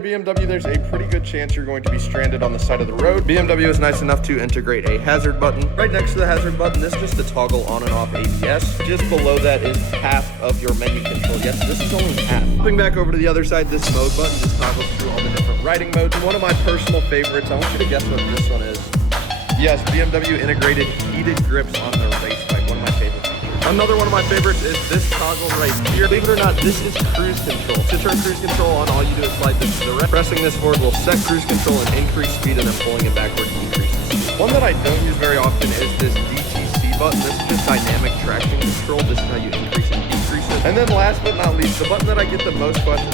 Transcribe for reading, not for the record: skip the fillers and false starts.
BMW, there's a pretty good chance you're going to be stranded on the side of the road. BMW is nice enough to integrate a hazard button. Right next to the hazard button, this is just to toggle on and off ABS. Just below that is half of your menu control. Yes, this is only half. Flipping back over to the other side, this mode button just toggles through all the different riding modes. One of my personal favorites, I want you to guess what this one is. Yes, BMW integrated heated grips on their race bike, one of my favorite features. Another one of my favorites is this toggle right here. Believe it or not, this is cruise control. To turn cruise control on, all you do is slide this to the right. Pressing this forward will set cruise control and increase speed, and then pulling it backward decreases speed. One that I don't use very often is this DTC button. This is just dynamic traction control. This is how you increase and decrease it. And then last but not least, the button that I get the most questions